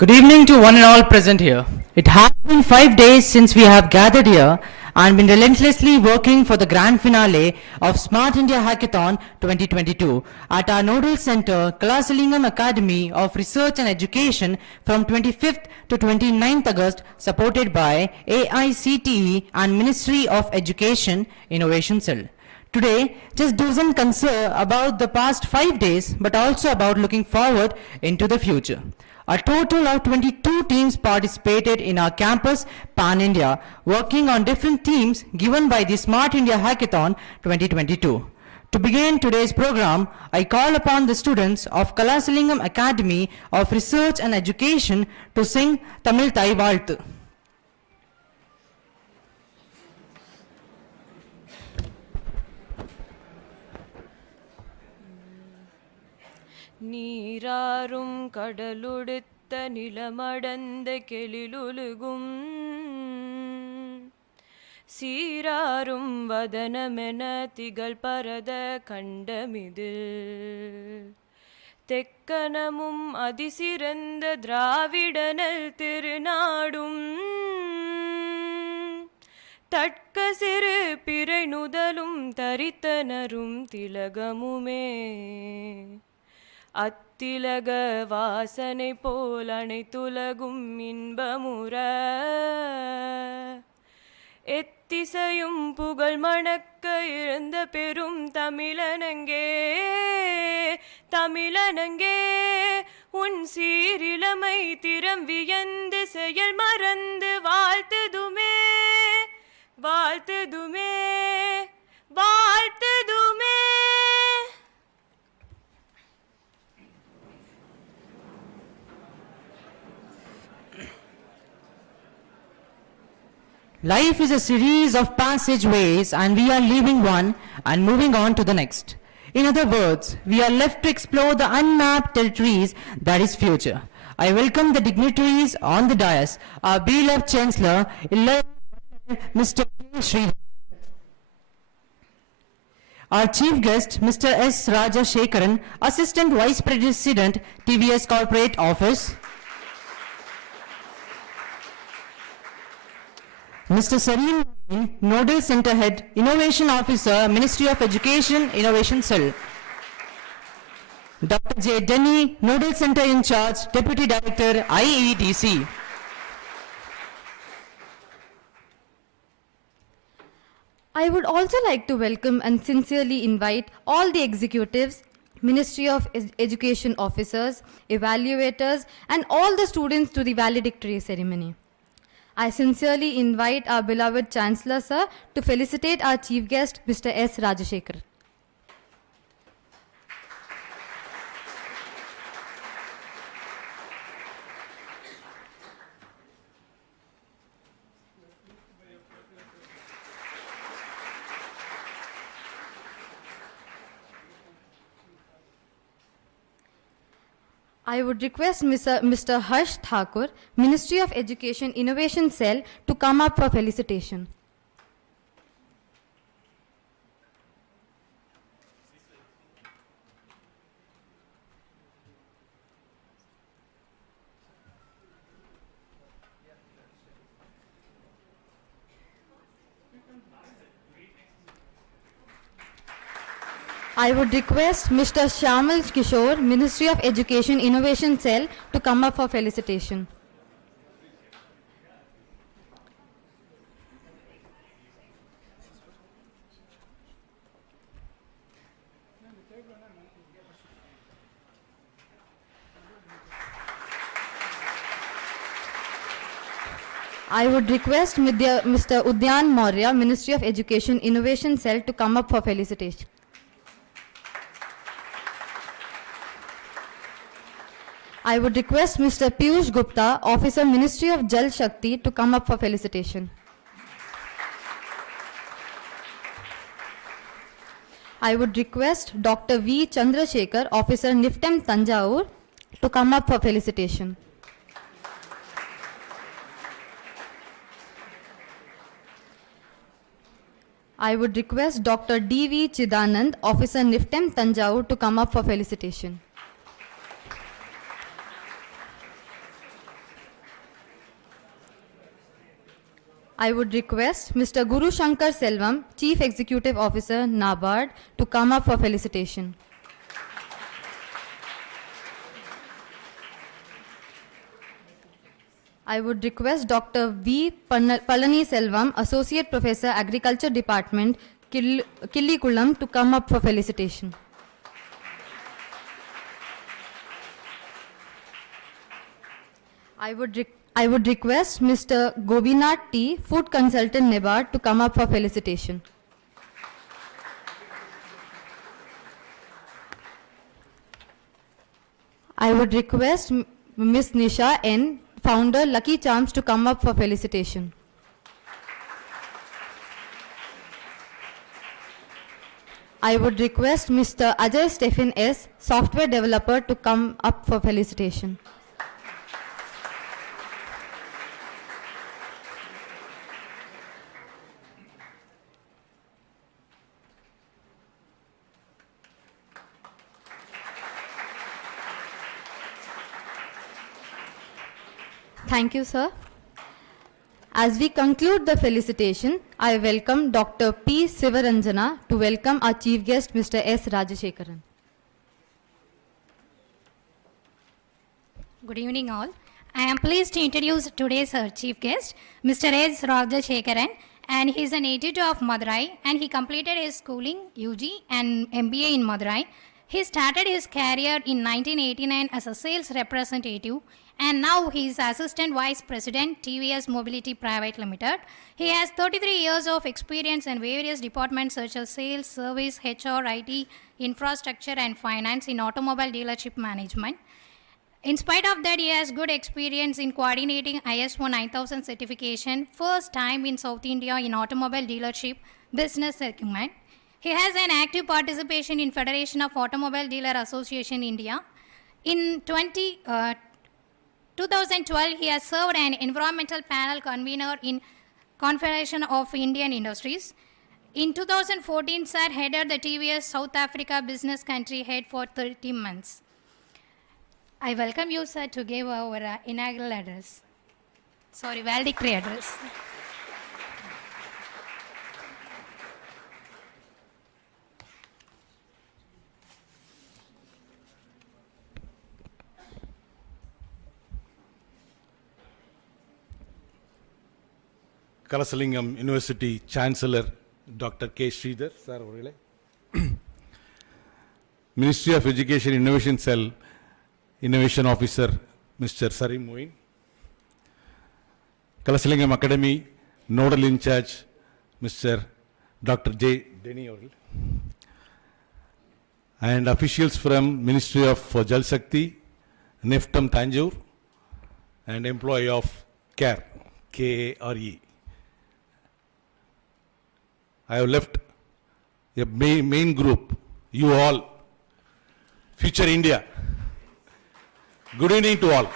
Good evening to one and all present here. It has been 5 days since we have gathered here and been relentlessly working for the grand finale of Smart India Hackathon 2022 at our nodal center, Kalasalingam Academy of Research and Education from 25th to 29th August, supported by AICTE and Ministry of Education Innovation Cell. Today, just doesn't concern about the past 5 days, but also about looking forward into the future. A total of 22 teams participated in our campus pan-India, working on different themes given by the Smart India Hackathon 2022. To begin today's program, I call upon the students of Kalasalingam Academy of Research and Education to sing Tamil Thai Valthu. நீராறும் கடலுடுத்த நிலமடந்த கெளிலுலுகும் சீராறும் வதனமென திகழ் பரத கண்டமிதில் தெக்கனமும் அதிசிறந்த திராவிடனல் திருநாடும் தட்க சிறு பிறை நுதலும் தரித்தனரும் திலகமுமே அத்திலக வாசனை போல் அனைத்துலகும் இன்பமுற எத்திசையும் புகழ் மணக்க இருந்த பெரும் தமிழனங்கே தமிழனங்கே உன் சீரிலமை திறம் வியந்து செயல் மறந்து வாழ்த்துதுமே வாழ்த்துதுமே வாழ்த்துதுமே. Life is a series of passageways and we are leaving one and moving on to the next. In other words, we are left to explore the unmapped territories that is future. I welcome the dignitaries on the dais, our beloved Chancellor, Mr. Sri, our Chief Guest, Mr. S. Rajashekaran, Assistant Vice President, TVS Corporate Office, Mr. Sarin, Nodal Center Head, Innovation Officer, Ministry of Education, Innovation Cell. Dr. J. Denny, Nodal Center in Charge, Deputy Director, IEDC. I would also like to welcome and sincerely invite all the executives, Ministry of Education officers, evaluators, and all the students to the valedictory ceremony. I sincerely invite our beloved Chancellor, sir, to felicitate our Chief Guest, Mr. S. Rajashekar. I would request Mr. Harsh Thakur, Ministry of Education Innovation Cell, to come up for felicitation. I would request Mr. Shyamal Kishore, Ministry of Education Innovation Cell, to come up for felicitation. I would request Mr. Udyan Maurya, Ministry of Education Innovation Cell, to come up for felicitation. I would request Mr. Piyush Gupta, Officer, Ministry of Jal Shakti, to come up for felicitation. I would request Dr. V. Chandrasekhar, Officer, NIFTEM Tanjavur, to come up for felicitation. I would request Dr. D. V. Chidanand, Officer, NIFTEM Tanjavur, to come up for felicitation. I would request Mr. Guru Shankar Selvam, Chief Executive Officer, NABARD, to come up for felicitation. I would request Dr. V. Palani Selvam, Associate Professor, Agriculture Department, Kilikulam, to come up for felicitation. I would request Mr. Govinath T, Food Consultant, NABARD, to come up for felicitation. I would request Ms. Nisha N, Founder, Lucky Charms, to come up for felicitation. I would request Mr. Ajay Stephen S, Software Developer, to come up for felicitation. Thank you, sir. As we conclude the felicitation, I welcome Dr. P. Sivaranjana to welcome our chief guest, Mr. S. Rajashekaran. Good evening all. I am pleased to introduce today's chief guest, Mr. S. Rajashekaran, and he is a native of Madurai, and he completed his schooling, UG and MBA in Madurai. He started his career in 1989 as a sales representative, and now he is Assistant Vice President, TVS Mobility Private Limited. He has 33 years of experience in various departments such as sales, service, HR, IT, infrastructure, and finance in automobile dealership management. In spite of that, he has good experience in coordinating ISO 9000 certification, first time in South India in automobile dealership business segment. He has an active participation in Federation of Automobile Dealer Association India. In 2012, he has served an environmental panel convener in Confederation of Indian Industries. In 2014, sir headed the TVS South Africa business country head for 30 months. I welcome you, sir, to give our inaugural address. Sorry, valedictory address. Kalasalingam University Chancellor Dr. K. Sridhar, sir, Ministry of Education Innovation Cell Innovation Officer Mr. Sarim Moin, Kalasalingam Academy Nodal In Charge Mr. Dr. J. Denny, and officials from Ministry of Jal Shakti, NEFTM Tanjore, and employee of CARE, K-A-R-E. I have left a main group, you all, Future India. Good evening to all.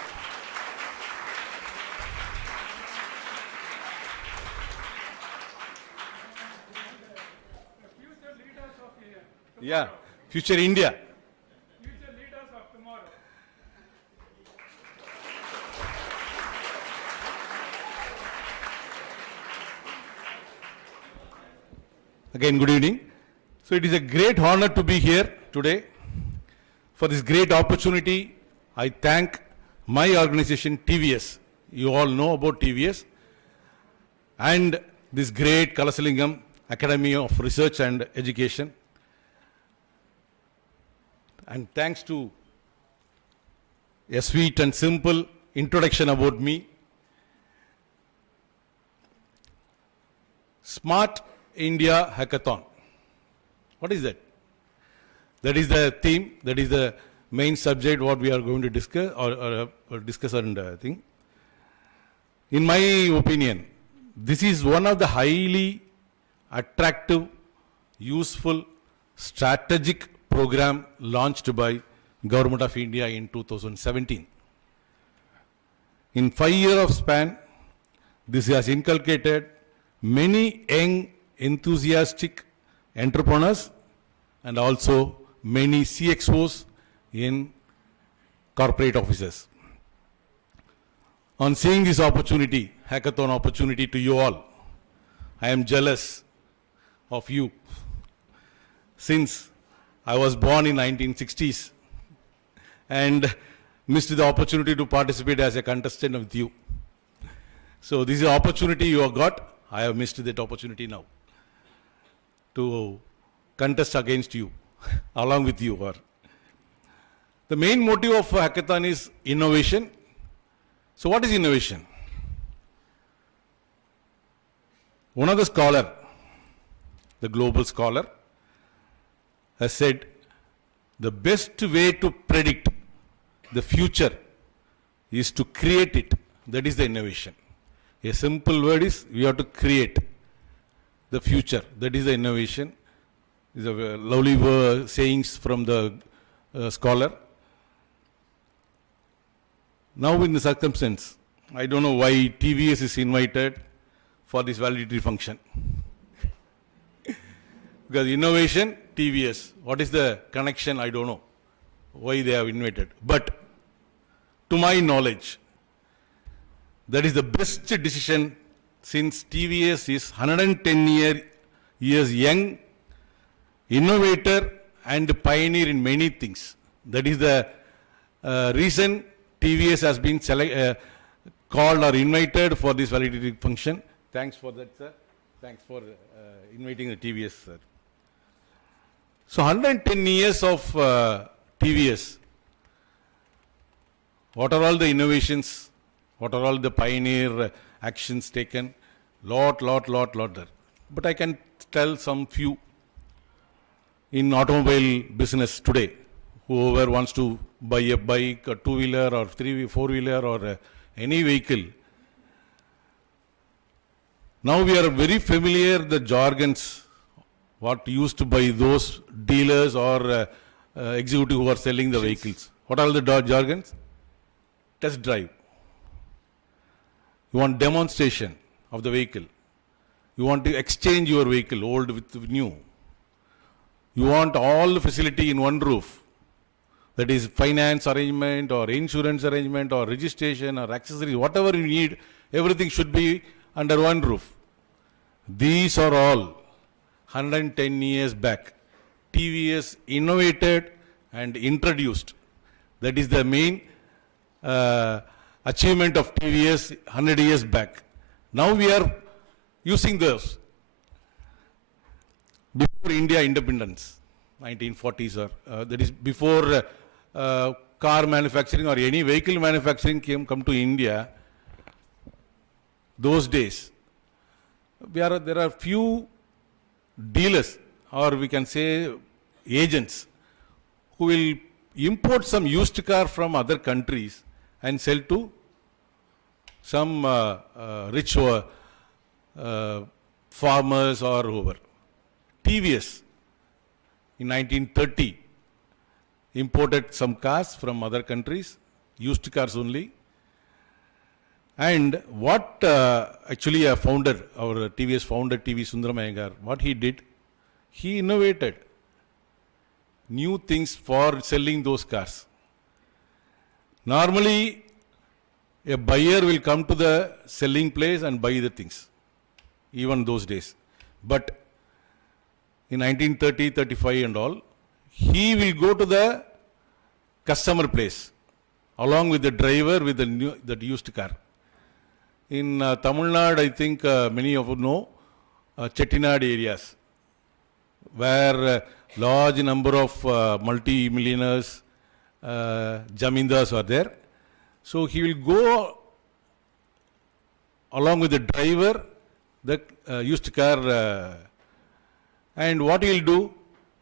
Yeah, Future India. Future leaders of tomorrow. Again, good evening. So it is a great honor to be here today. For this great opportunity, I thank my organization TVS. You all know about TVS. And this great Kalasalingam Academy of Research and Education. And thanks to a sweet and simple introduction about me. Smart India Hackathon. What is that? That is the theme, that is the main subject what we are going to discuss or discuss and thing. In my opinion, this is one of the highly attractive, useful, strategic program launched by Government of India in 2017. In 5 years of span, this has inculcated many young, enthusiastic entrepreneurs and also many CXOs in corporate offices. On seeing this opportunity, hackathon opportunity to you all, I am jealous of you since I was born in 1960s and missed the opportunity to participate as a contestant with you. So this is the opportunity you have got. I have missed that opportunity now to contest against you, along with you. The main motive of hackathon is innovation. So what is innovation? One of the scholar, the global scholar, has said the best way to predict the future is to create it. That is the innovation. A simple word is we have to create the future. That is the innovation. These are lovely sayings from the scholar. Now in the circumstance, I don't know why TVS is invited for this valedictory function. Because innovation, TVS. What is the connection? I don't know why they have invited. But to my knowledge, that is the best decision since TVS is 110 years young, innovator and pioneer in many things. That is the reason TVS has been called or invited for this valedictory function. Thanks for that, sir. Thanks for inviting the TVS, sir. So 110 years of TVS. What are all the innovations? What are all the pioneer actions taken? Lot there. But I can tell some few. In automobile business today, whoever wants to buy a bike, a two-wheeler or four-wheeler or any vehicle, now we are very familiar the jargons, what used to by those dealers or executive who are selling the vehicles. What are the jargons? Test drive. You want demonstration of the vehicle. You want to exchange your vehicle, old with new. You want all the facility in one roof. That is finance arrangement or insurance arrangement or registration or accessories, whatever you need, everything should be under one roof. These are all 110 years back. TVS innovated and introduced. That is the main achievement of TVS 100 years back. Now we are using those. Before India independence, 1940s or that is before car manufacturing or any vehicle manufacturing come to India, those days, there are few dealers or we can say agents who will import some used car from other countries and sell to some rich farmers or whoever. TVS in 1930 imported some cars from other countries, used cars only. And what actually our founder, our TVS founder, TV Sundaram Iyengar, what he did, he innovated new things for selling those cars. Normally, a buyer will come to the selling place and buy the things, even those days. But in 1930, 35 and all, he will go to the customer place along with the driver with the used car. In Tamil Nadu, I think many of you know Chettinad areas where large number of multi-millionaires, jamindars are there. So he will go along with the driver, the used car, and what he will do?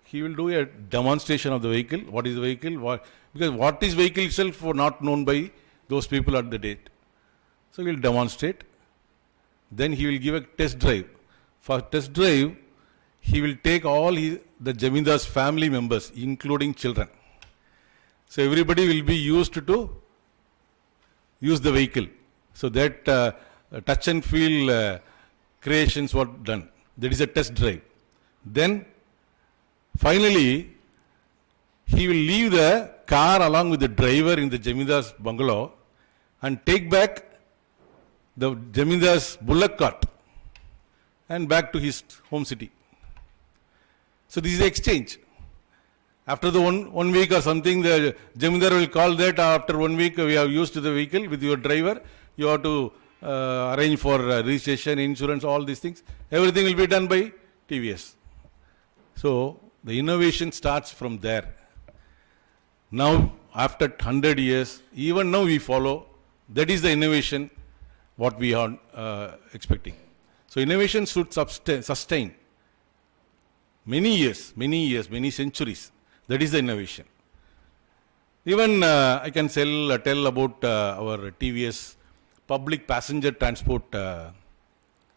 He will do a demonstration of the vehicle. What is the vehicle? Because what is vehicle itself was not known by those people at the date. So he will demonstrate. Then he will give a test drive. For test drive, he will take all the Jamindar's family members, including children. So everybody will be used to use the vehicle. So that touch and feel creations were done. That is a test drive. Then finally, he will leave the car along with the driver in the Jamindar's bungalow and take back the Jamindar's bullock cart and back to his home city. So this is the exchange. After the one week or something, the Jamindar will call that after 1 week we have used the vehicle with your driver, you have to arrange for registration, insurance, all these things. Everything will be done by TVS. So the innovation starts from there. Now, after 100 years, even now we follow. That is the innovation what we are expecting. So innovation should sustain many years, many centuries. That is the innovation. Even I can tell about our TVS public passenger transport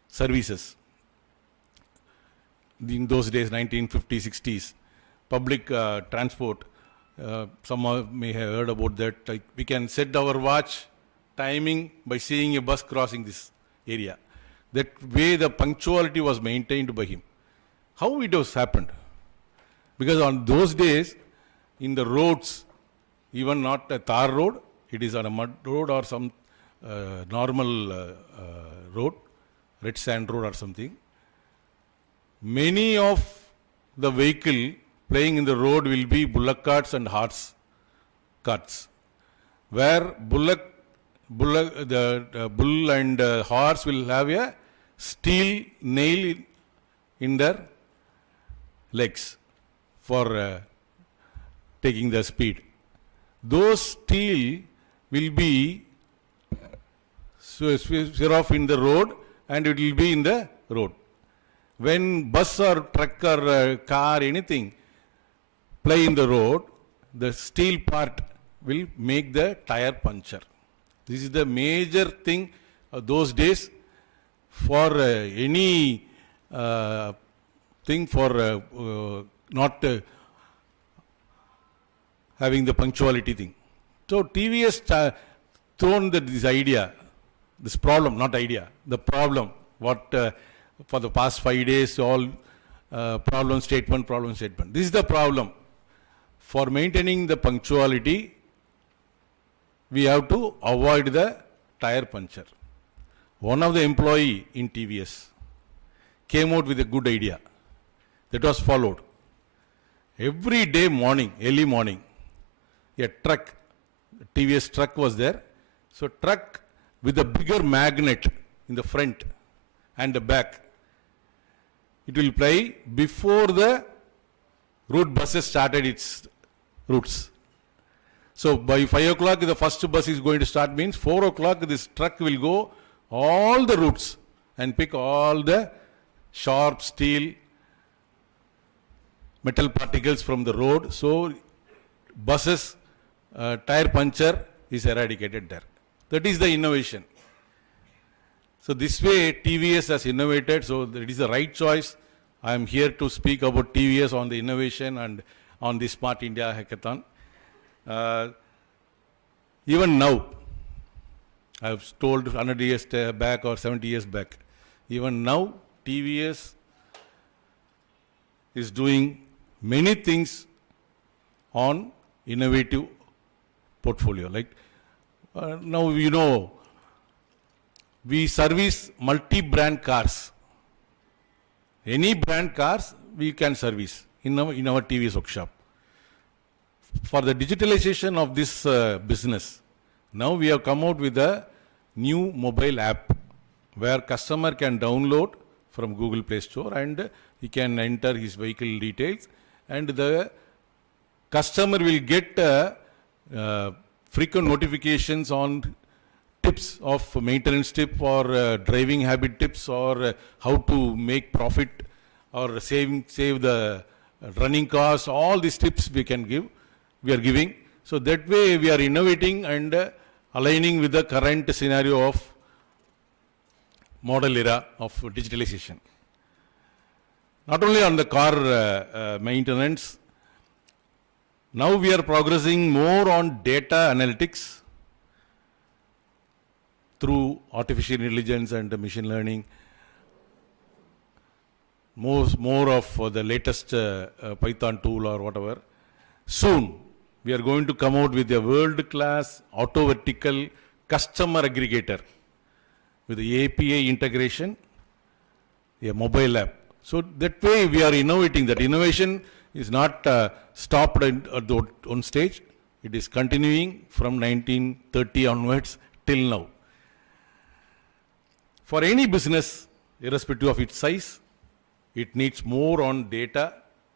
services. In those days, 1950s, 60s, public transport, some may have heard about that. Like we can set our watch timing by seeing a bus crossing this area. That way the punctuality was maintained by him. How it was happened? Because on those days, in the roads, even not a tar road, it is on a mud road or some normal road, red sand road or something. Many of the vehicle playing in the road will be bullock carts and horse carts, where the bull and horse will have a steel nail in their legs for taking the speed. Those steel will be swear off in the road and it will be in the road. When bus or truck or car, anything play in the road, the steel part will make the tire puncture. This is the major thing of those days for any thing for not having the punctuality thing. So TVS thrown this idea, this problem, not idea, the problem, what for the past 5 days, all problem statement. This is the problem. For maintaining the punctuality, we have to avoid the tire puncture. One of the employee in TVS came out with a good idea that was followed. Every day morning, early morning, a truck, TVS truck was there. So truck with a bigger magnet in the front and the back. It will play before the route buses started its routes. So by 5 o'clock the first bus is going to start, means 4 o'clock this truck will go all the routes and pick all the sharp steel metal particles from the road. So buses tire puncture is eradicated there. That is the innovation. So this way TVS has innovated, so it is the right choice. I am here to speak about TVS on the innovation and on the Smart India Hackathon. Even now, I have told 100 years back or 70 years back, even now TVS is doing many things on innovative portfolio. Like now you know, we service multi-brand cars. Any brand cars we can service in our TVS workshop. For the digitalization of this business, now we have come out with a new mobile app where customer can download from Google Play Store and he can enter his vehicle details, and the customer will get frequent notifications on tips of maintenance tip or driving habit tips or how to make profit or save the running costs. All these tips we can give, we are giving. So that way we are innovating and aligning with the current scenario of model era of digitalization. Not only on the car maintenance, now we are progressing more on data analytics through artificial intelligence and machine learning. More of the latest Python tool or whatever. Soon we are going to come out with a world-class auto vertical customer aggregator with the API integration a mobile app. So that way we are innovating. That innovation is not stopped at the one stage. It is continuing from 1930 onwards till now. For any business, irrespective of its size, it needs more on data,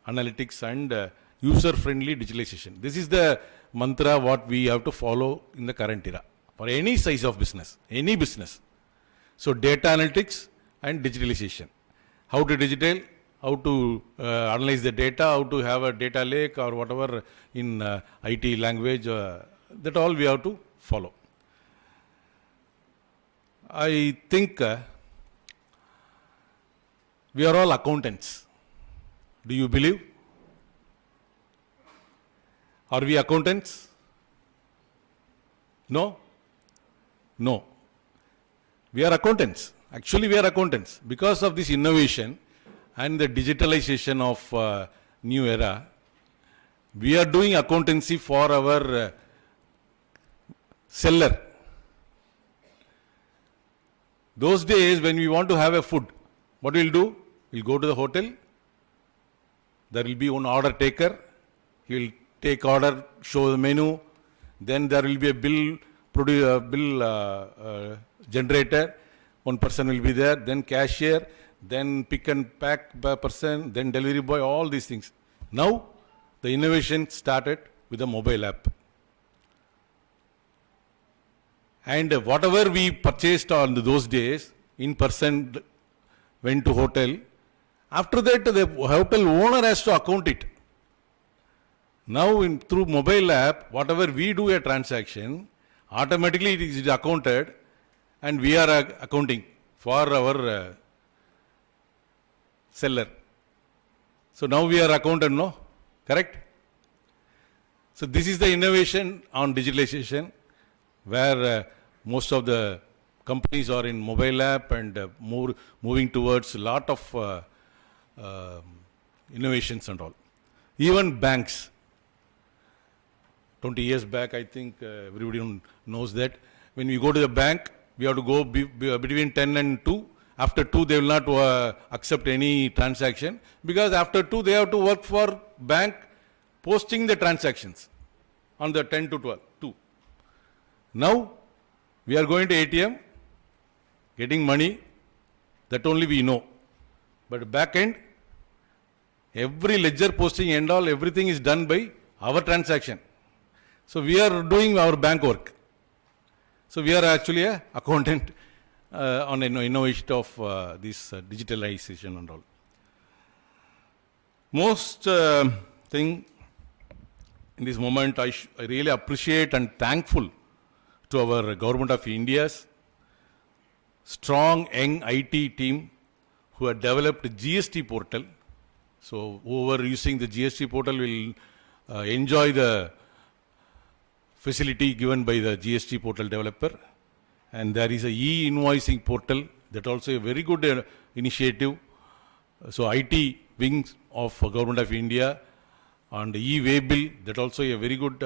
analytics and user-friendly digitalization. This is the mantra what we have to follow in the current era. For any size of business, any business. So data analytics and digitalization. How to digital, how to analyze the data, how to have a data lake or whatever in IT language, that all we have to follow. I think we are all accountants. Do you believe? Are we accountants? No? No. We are accountants. Actually, we are accountants. Because of this innovation and the digitalization of new era, we are doing accountancy for our seller. Those days when we want to have a food, what we'll do? We'll go to the hotel. There will be one order taker. He will take order, show the menu. Then there will be a bill generator. One person will be there. Then cashier. Then pick and pack person. Then delivery boy. All these things. Now the innovation started with a mobile app. And whatever we purchased on those days, in person went to hotel. After that, the hotel owner has to account it. Now, through mobile app, whatever we do a transaction, automatically it is accounted, and we are accounting for our seller. So now we are accountant, no? Correct? So this is the innovation on digitalization, where most of the companies are in mobile app and moving towards a lot of innovations and all. Even banks. 20 years back, I think everybody knows that. When we go to the bank, we have to go between 10 and 2. After 2, they will not accept any transaction, because after 2, they have to work for bank posting the transactions on the 10 to 2. Now, we are going to ATM, getting money, that only we know. But back end, every ledger posting and all, everything is done by our transaction. So we are doing our bank work. So we are actually an accountant on an innovation of this digitalization and all. Most thing in this moment, I really appreciate and thankful to our Government of India's strong young IT team who have developed a GST portal. So whoever using the GST portal will enjoy the facility given by the GST portal developer. And there is a e-invoicing portal, that also a very good initiative. So IT wings of Government of India and e-waybill, that also a very good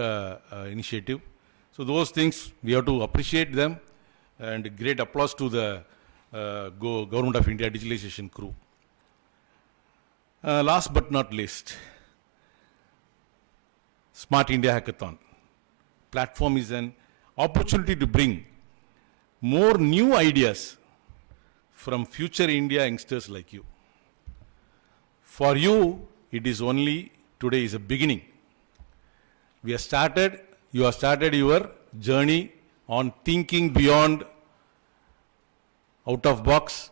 initiative. So those things, we have to appreciate them, and great applause to the Government of India digitalization crew. Last but not least, Smart India Hackathon. Platform is an opportunity to bring more new ideas from future India youngsters like you. For you, it is only today is a beginning. You have started your journey on thinking beyond, out of box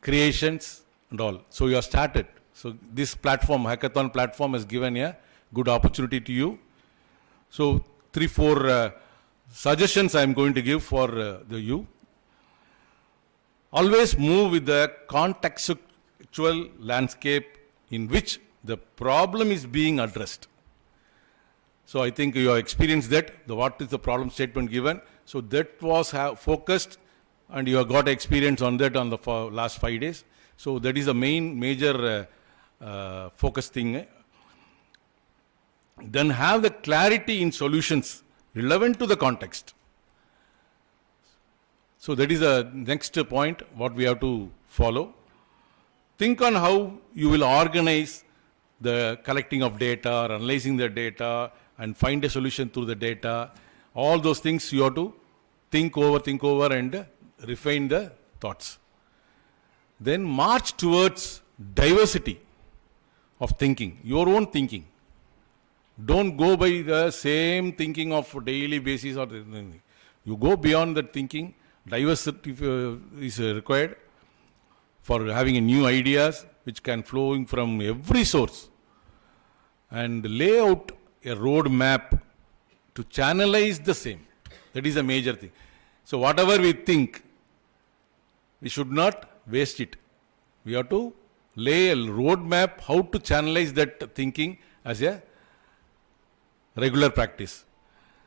creations and all. So you have started. So this platform, hackathon platform, has given a good opportunity to you. So 3-4 suggestions I am going to give for you. Always move with the contextual landscape in which the problem is being addressed. So I think you have experienced that, what is the problem statement given. So that was focused, and you have got experience on that on the last 5 days. So that is the major focus thing. Then have the clarity in solutions relevant to the context. So that is the next point what we have to follow. think on how you will organize the collecting of data or analyzing the data and find a solution through the data. All those things you have to think over and refine the thoughts. Then march towards diversity of thinking, your own thinking. Don't go by the same thinking of daily basis or you go beyond that thinking. Diversity is required for having new ideas which can flow from every source, and lay out a road map to channelize the same. That is a major thing. So whatever we think, we should not waste it. We have to lay a road map how to channelize that thinking as a regular practice.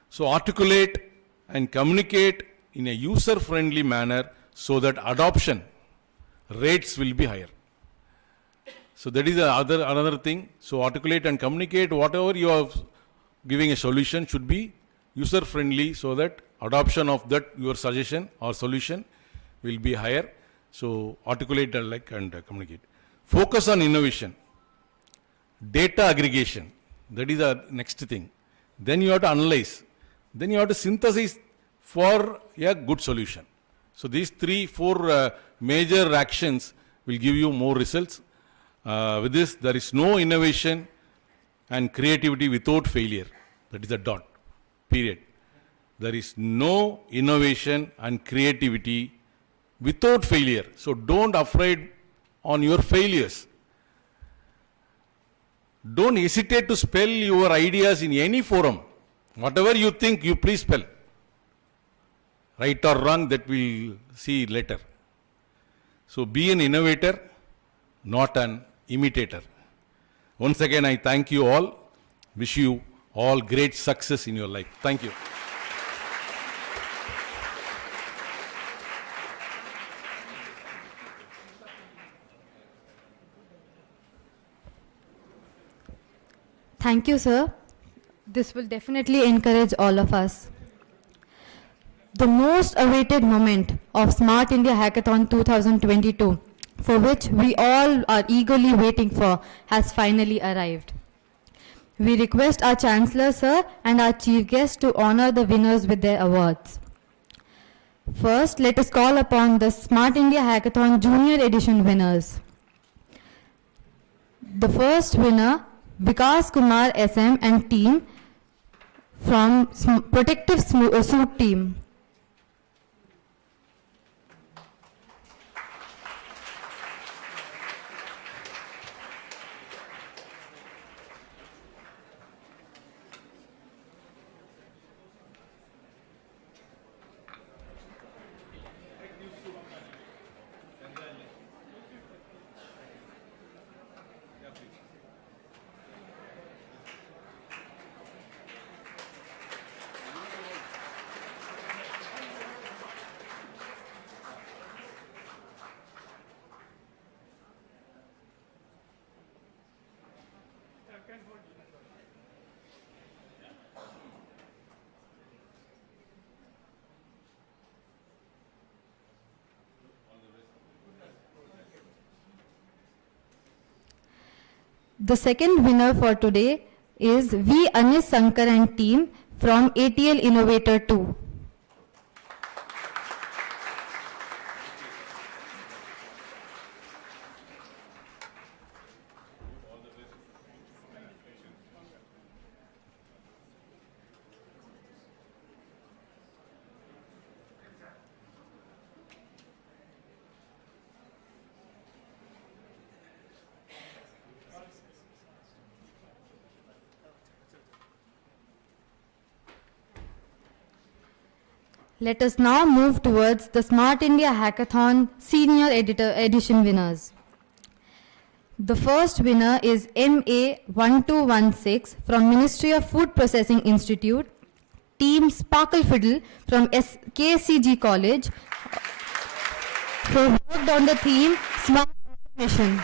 So articulate and communicate in a user-friendly manner so that adoption rates will be higher. So that is another thing. So articulate and communicate whatever you are giving a solution should be user-friendly so that adoption of that your suggestion or solution will be higher. So articulate and communicate. Focus on innovation. Data aggregation. That is the next thing. Then you have to analyze. Then you have to synthesize for a good solution. So these 3-4 major actions will give you more results. With this, there is no innovation and creativity without failure. That is a dot, period. There is no innovation and creativity without failure. So don't afraid on your failures. Don't hesitate to spell your ideas in any forum. Whatever you think, you please spell. Right or wrong, that we'll see later. So be an innovator, not an imitator. Once again, I thank you all. Wish you all great success in your life. Thank you. Thank you, sir. This will definitely encourage all of us. The most awaited moment of Smart India Hackathon 2022, for which we all are eagerly waiting for, has finally arrived. We request our Chancellor, sir, and our Chief Guest to honor the winners with their awards. First, let us call upon the Smart India Hackathon Junior Edition winners. The first winner, Vikas Kumar SM and team from Protective Suit team. The second winner for today is V. Anis Sankar and team from ATL Innovator 2. Let us now move towards the Smart India Hackathon Senior Edition winners. The first winner is MA1216 from Ministry of Food Processing Institute, Team Sparkle Fiddle from KCG College, who worked on the theme Smart Automation.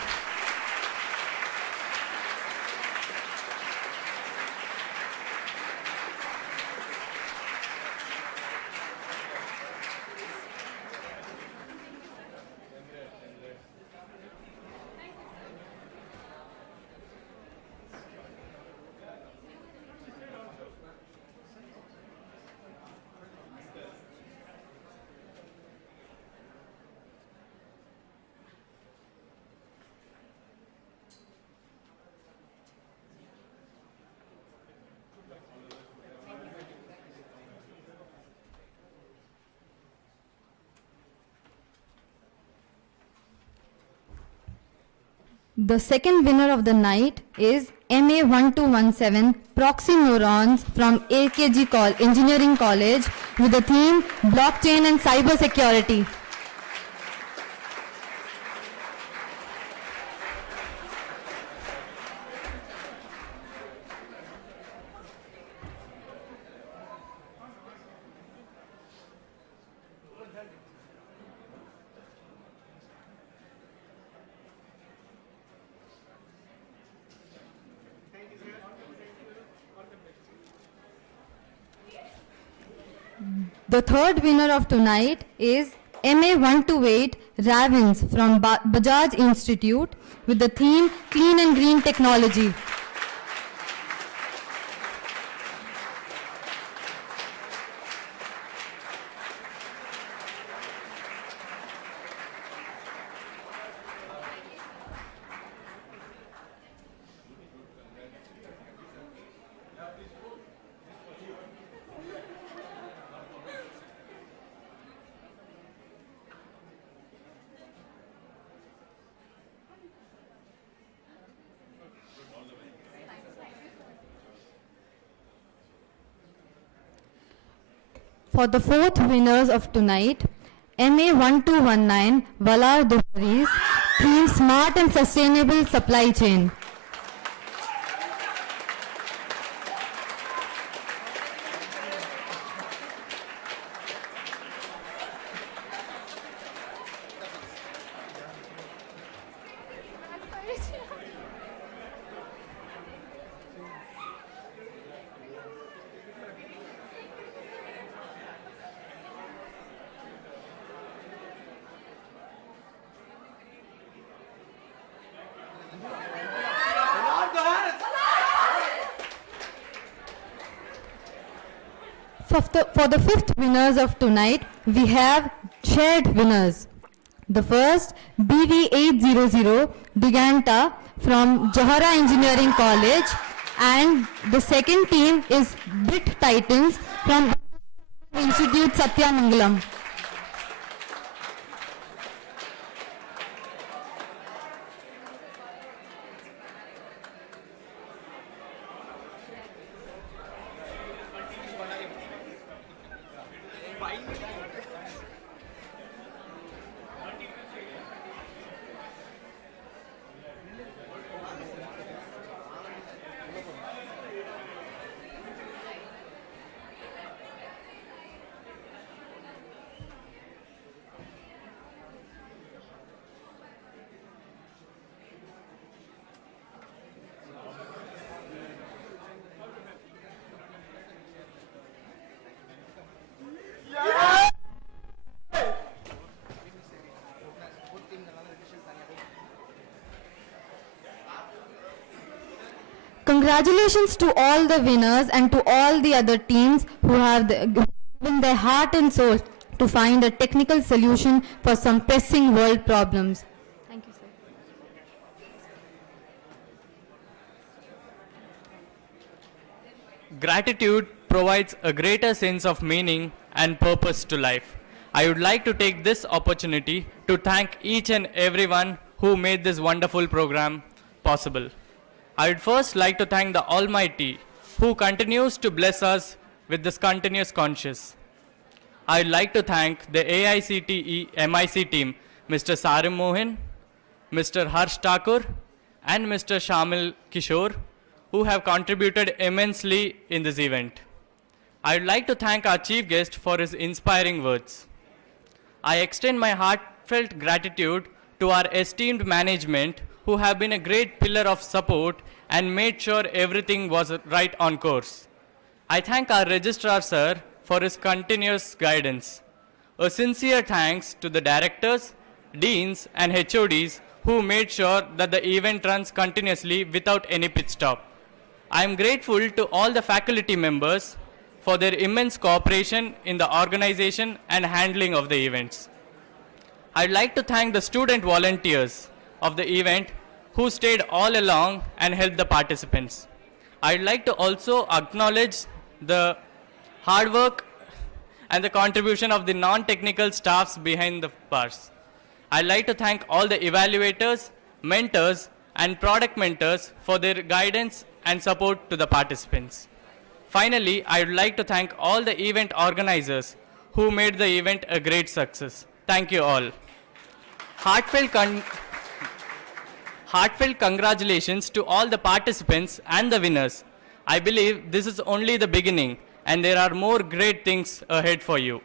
The second winner of the night is MA1217 Proxy Neurons from Engineering College with the theme Blockchain and Cyber Security. The third winner of tonight is MA128 Ravens from Bajaj Institute with the theme Clean and Green Technology. For the fourth winners of tonight, MA1219 Valar Duharis, theme Smart and Sustainable Supply Chain. For the fifth winners of tonight, we have shared winners. The first, BV800 Diganta from Johara Engineering College, and the second team is Bit Titans from Institute Satyamangalam. Congratulations to all the winners and to all the other teams who have given their heart and soul to find a technical solution for some pressing world problems. Thank you, sir. Gratitude provides a greater sense of meaning and purpose to life. I would like to take this opportunity to thank each and everyone who made this wonderful program possible. I would first like to thank the Almighty who continues to bless us with this continuous conscience. I would like to thank the AICTE MIC team, Mr. Sarim Mohan, Mr. Harsh Thakur, and Mr. Shamil Kishore, who have contributed immensely in this event. I would like to thank our chief guest for his inspiring words. I extend my heartfelt gratitude to our esteemed management who have been a great pillar of support and made sure everything was right on course. I thank our registrar sir for his continuous guidance. A sincere thanks to the directors, deans and HODs who made sure that the event runs continuously without any pit stop. I am grateful to all the faculty members for their immense cooperation in the organization and handling of the events. I'd like to thank the student volunteers of the event who stayed all along and helped the participants. I'd like to also acknowledge the hard work and the contribution of the non-technical staffs behind the bars. I'd like to thank all the evaluators, mentors, and product mentors for their guidance and support to the participants. Finally, I would like to thank all the event organizers who made the event a great success. Thank you all. Heartfelt congratulations to all the participants and the winners. I believe this is only the beginning and there are more great things ahead for you.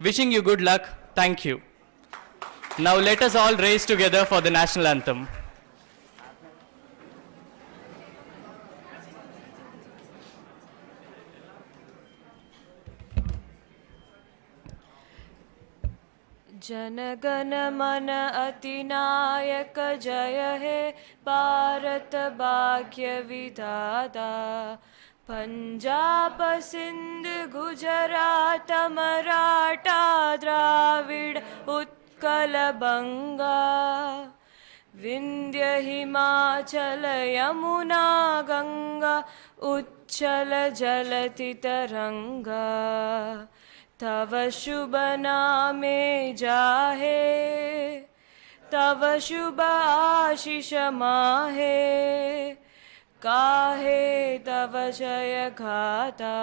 Wishing you good luck. Thank you. Now let us all raise together for the national anthem. जनगण मन अतिनायक जय हे भारत भाग्य विधाता पंजाब सिंध गुजरात मराठा द्राविड उत्कल बंगा विंध्य हिमाचल यमुना गंगा उच्चल जलति तरंगा तव शुभ नामे जाहे तव शुभ आशीष माहे काहे तव जय गाथा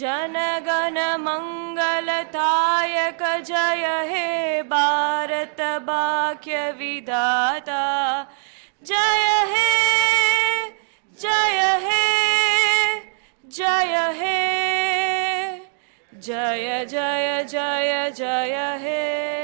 जन गण मंगलदायक जय हे भारत भाग्य विधाता जय हे जय हे जय हे जय जय जय जय हे